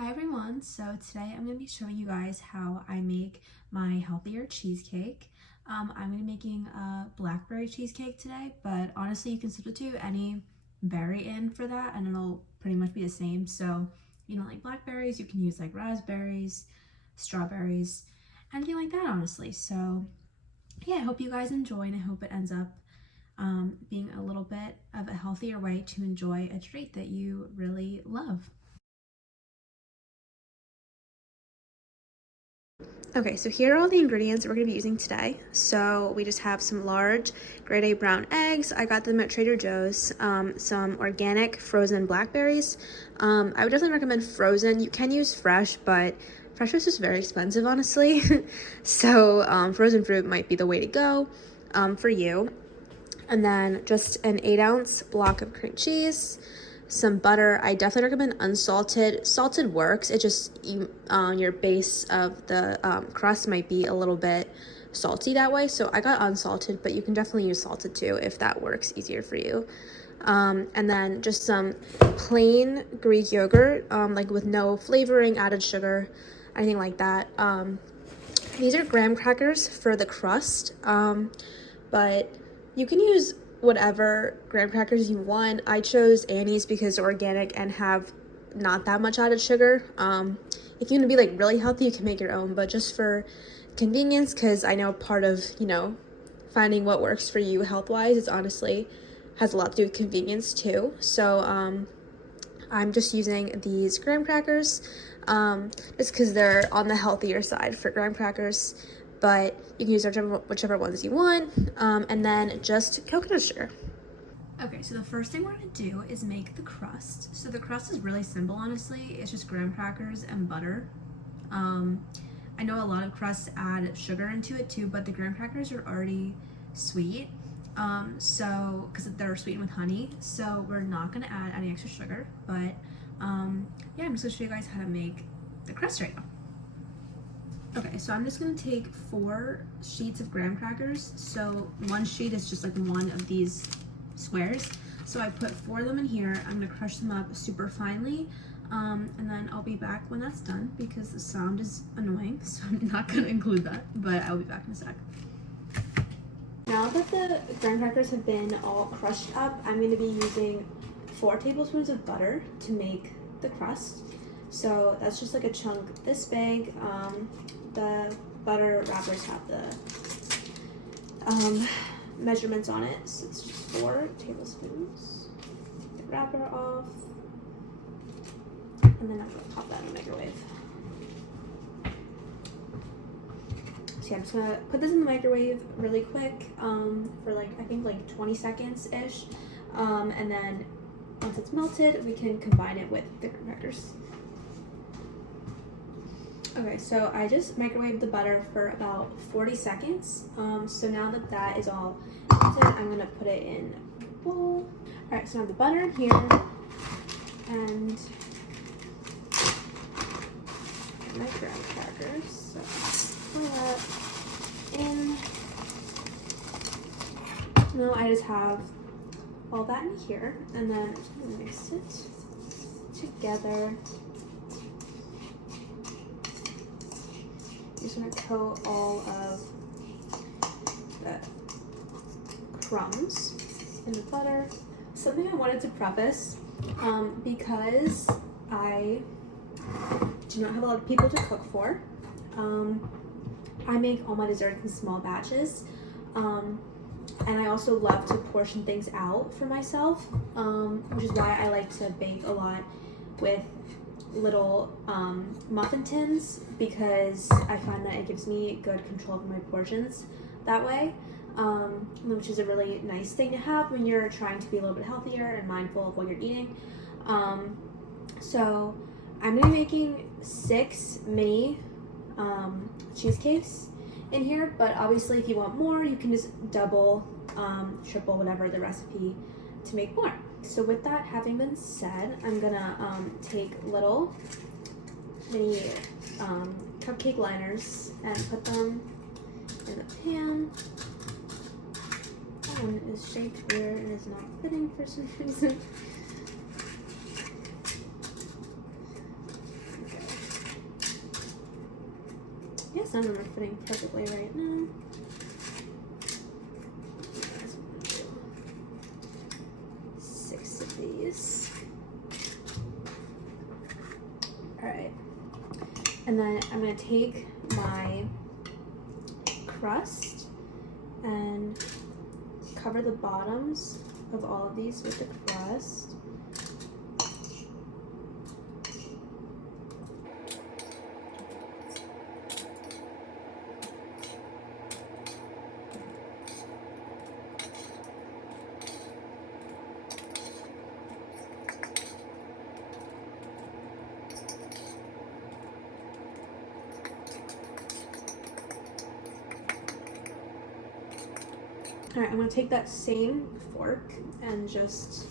Hi everyone, so today I'm going to be showing you guys how I make my healthier cheesecake. I'm going to be making a blackberry cheesecake today, but honestly you can substitute any berry in for that and it'll pretty much be the same. So if you don't like blackberries, you can use like raspberries, strawberries, anything like that honestly. So yeah, I hope you guys enjoy and I hope it ends up being a little bit of a healthier way to enjoy a treat that you really love. Okay, so here are all the ingredients we're going to be using today. So we just have some large grade A brown eggs. I got them at Trader Joe's. Some organic frozen blackberries. I would definitely recommend frozen. You can use fresh, but fresh is just very expensive, honestly. So frozen fruit might be the way to go for you. And then just an 8-ounce block of cream cheese, some butter. I definitely recommend unsalted. Salted works. It just your base of the crust might be a little bit salty that way, so I got unsalted, but you can definitely use salted too if that works easier for you. And then just some plain Greek yogurt, like with no flavoring, added sugar, anything like that. These are graham crackers for the crust, but you can use whatever graham crackers you want. I chose Annie's because they're organic and have not that much added sugar. If you want to be like really healthy, you can make your own, but just for convenience, because I know part of, finding what works for you health-wise is honestly has a lot to do with convenience too. So I'm just using these graham crackers just because they're on the healthier side for graham crackers, but you can use whichever ones you want, and then just coconut sugar. Okay, so the first thing we're going to do is make the crust. So the crust is really simple, honestly. It's just graham crackers and butter. I know a lot of crusts add sugar into it too, but the graham crackers are already sweet, so because they're sweetened with honey, so we're not going to add any extra sugar, but yeah, I'm just going to show you guys how to make the crust right now. Okay, so I'm just going to take 4 sheets of graham crackers. So one sheet is just like one of these squares. So I put 4 of them in here. I'm going to crush them up super finely, and then I'll be back when that's done because the sound is annoying, so I'm not going to include that, but I'll be back in a sec. Now that the graham crackers have been all crushed up, I'm going to be using 4 tablespoons of butter to make the crust. So that's just like a chunk this big. The butter wrappers have the measurements on it, so it's just 4 tablespoons. Take the wrapper off, and then I'm going to pop that in the microwave. So yeah, I'm just going to put this in the microwave really quick for like, I think like 20 seconds-ish, and then once it's melted, we can combine it with the graham crackers. Okay, so I just microwaved the butter for about 40 seconds. So now that that is all melted, I'm gonna put it in a bowl. All right, so I have the butter in here, and my graham crackers. So pour that in. Now I just have all that in here, and then I'm just gonna mix it together. I'm just going to coat all of the crumbs in the butter. Something I wanted to preface, because I do not have a lot of people to cook for. I make all my desserts in small batches, and I also love to portion things out for myself, which is why I like to bake a lot with little muffin tins, because I find that it gives me good control over my portions that way, which is a really nice thing to have when you're trying to be a little bit healthier and mindful of what you're eating. So I'm going to be making 6 mini cheesecakes in here, but obviously if you want more, you can just double, triple, whatever the recipe to make more. So with that having been said, I'm gonna take little mini cupcake liners and put them in the pan. That one is shaped weird and is not fitting for some reason. Okay. Yes, none of them are fitting perfectly right now. 6 of these. Alright. And then I'm going to take my crust and cover the bottoms of all of these with the crust. All right, I'm gonna take that same fork and just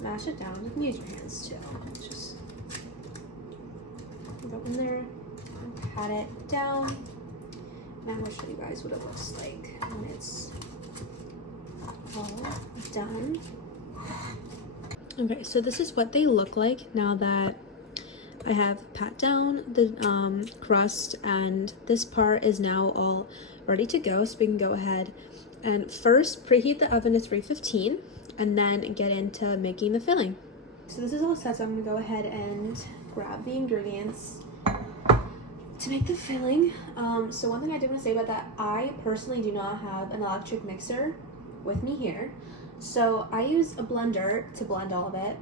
mash it down. You can use your hands too. Just go in there and pat it down. Now I'm gonna show you guys what it looks like when it's all done. Okay, so this is what they look like now that I have pat down the crust, and this part is now all ready to go, so we can go ahead and first preheat the oven to 315 and then get into making the filling. So this is all set, so I'm gonna go ahead and grab the ingredients to make the filling. So one thing I did want to say about that, I personally do not have an electric mixer with me here. So I use a blender to blend all of it.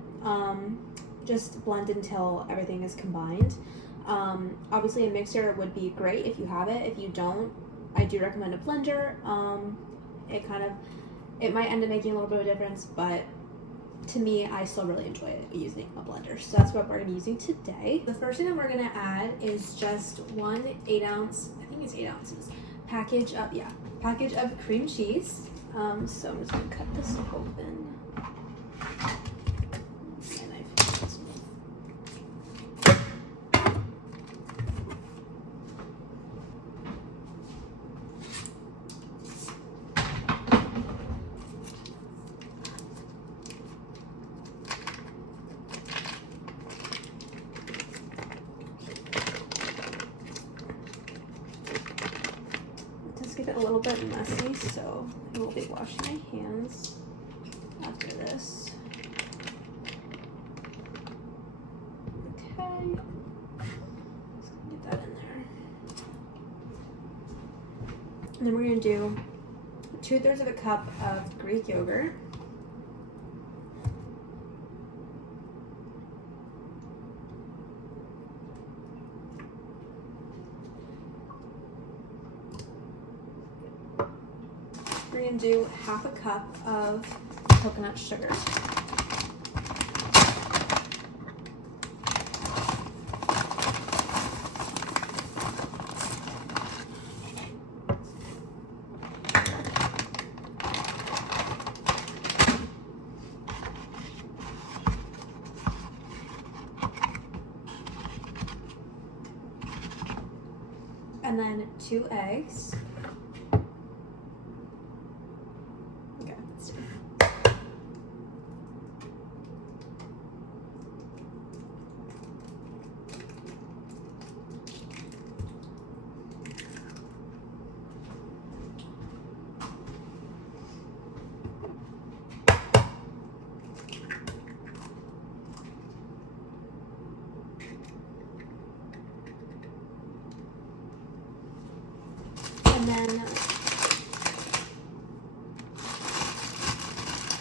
Just blend until everything is combined. Obviously a mixer would be great if you have it. If you don't, I do recommend a blender. It might end up making a little bit of a difference, but to me, I still really enjoy using a blender. So that's what we're gonna be using today. The first thing that we're gonna add is just one 8-ounce, I think it's 8 ounces, package of cream cheese. So I'm just gonna cut this open. Get it a little bit messy, so I will be washing my hands after this. Okay, just gonna get that in there. And then we're gonna do 2/3 of a cup of Greek yogurt. We're going to do 1/2 cup of coconut sugar. And then 2 eggs.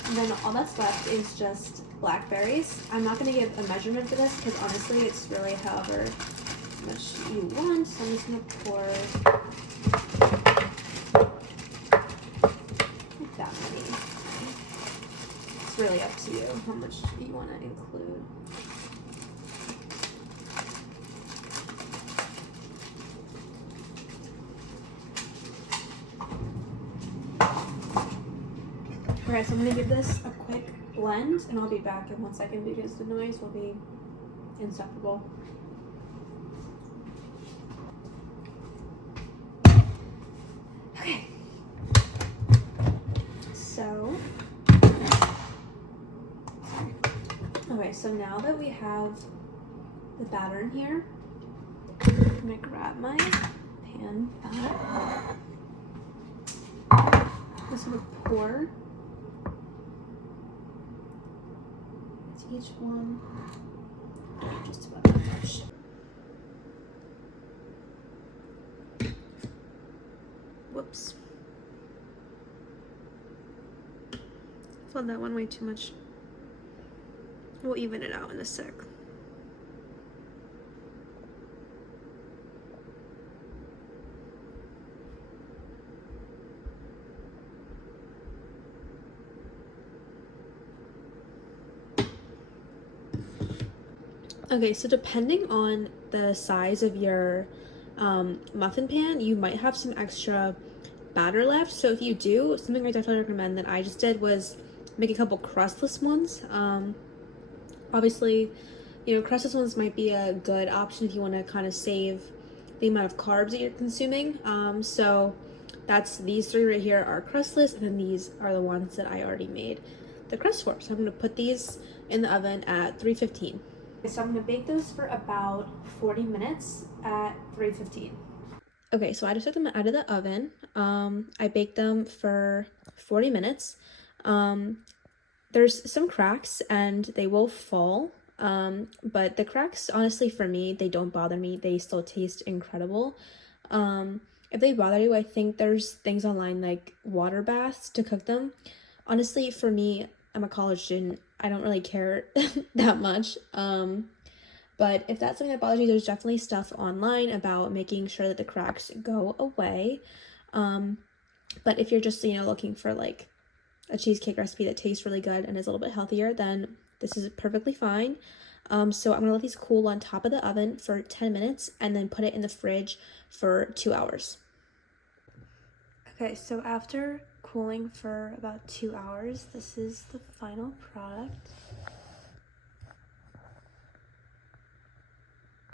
And then all that's left is just blackberries. I'm not going to give a measurement for this because honestly it's really however much you want. So I'm just going to pour like that many. It's really up to you how much you want to include. Alright, so I'm going to give this a quick blend and I'll be back in 1 second because the noise will be insufferable. Okay. So now that we have the batter in here, I'm going to grab my pan back. Just gonna pour to each one, just about that much. Whoops. Filled that one way too much. We'll even it out in a sec. Okay, so depending on the size of your muffin pan, you might have some extra batter left. So if you do, something I definitely recommend that I just did was make a couple crustless ones. Obviously, you know, crustless ones might be a good option if you want to kind of save the amount of carbs that you're consuming. So that's these three right here are crustless, and then these are the ones that I already made the crust for. So I'm going to put these in the oven at 315. So I'm going to bake those for about 40 minutes at 315. Okay, so I just took them out of the oven. I baked them for 40 minutes. There's some cracks and they will fall, but the cracks, honestly, for me, they don't bother me. They still taste incredible. If they bother you, I think there's things online like water baths to cook them. Honestly, for me, I'm a college student. I don't really care that much. But if that's something that bothers you, there's definitely stuff online about making sure that the cracks go away. But if you're just, you know, looking for like a cheesecake recipe that tastes really good and is a little bit healthier, then this is perfectly fine. So I'm gonna let these cool on top of the oven for 10 minutes and then put it in the fridge for 2 hours. Okay, so after cooling for about 2 hours, this is the final product.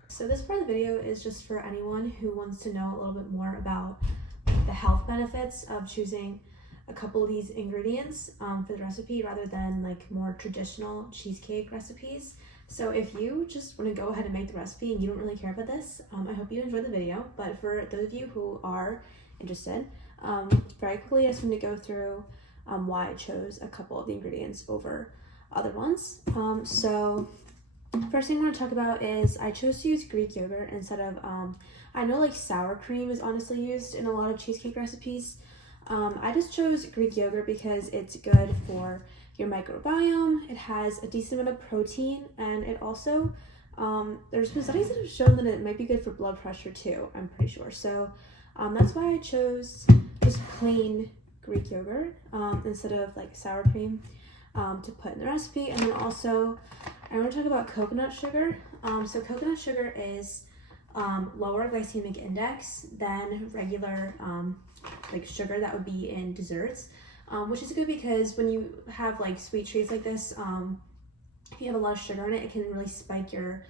So this part of the video is just for anyone who wants to know a little bit more about the health benefits of choosing a couple of these ingredients for the recipe rather than like more traditional cheesecake recipes. So if you just want to go ahead and make the recipe and you don't really care about this, I hope you enjoyed the video. But for those of you who are interested, very quickly I just want to go through why I chose a couple of the ingredients over other ones. So first thing I want to talk about is I chose to use Greek yogurt instead of, I know like sour cream is honestly used in a lot of cheesecake recipes. I just chose Greek yogurt because it's good for your microbiome. It has a decent amount of protein, and it also, there's been studies that have shown that it might be good for blood pressure too, I'm pretty sure. So that's why I chose just plain Greek yogurt instead of like sour cream to put in the recipe. And then also I want to talk about coconut sugar. So coconut sugar is lower glycemic index than regular like sugar that would be in desserts, which is good because when you have like sweet treats like this, if you have a lot of sugar in it, it can really spike your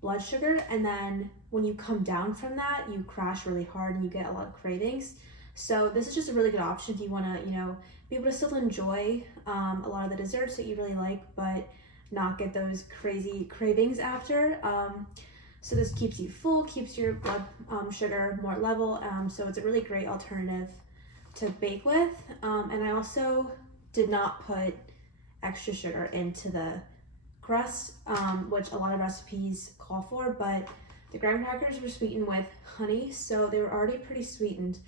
blood sugar, and then when you come down from that, you crash really hard and you get a lot of cravings. So this is just a really good option if you want to, you know, be able to still enjoy a lot of the desserts that you really like, but not get those crazy cravings after. So this keeps you full, keeps your blood sugar more level. So it's a really great alternative to bake with. And I also did not put extra sugar into the crust, which a lot of recipes call for, but the graham crackers were sweetened with honey, so they were already pretty sweetened.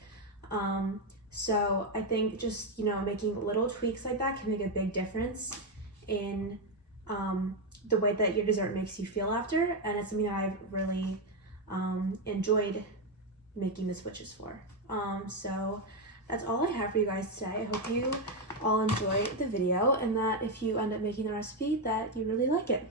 So I think just, you know, making little tweaks like that can make a big difference in the way that your dessert makes you feel after, and it's something that I've really enjoyed making the switches for. So that's all I have for you guys today. I hope you all enjoyed the video, and that if you end up making the recipe, that you really like it.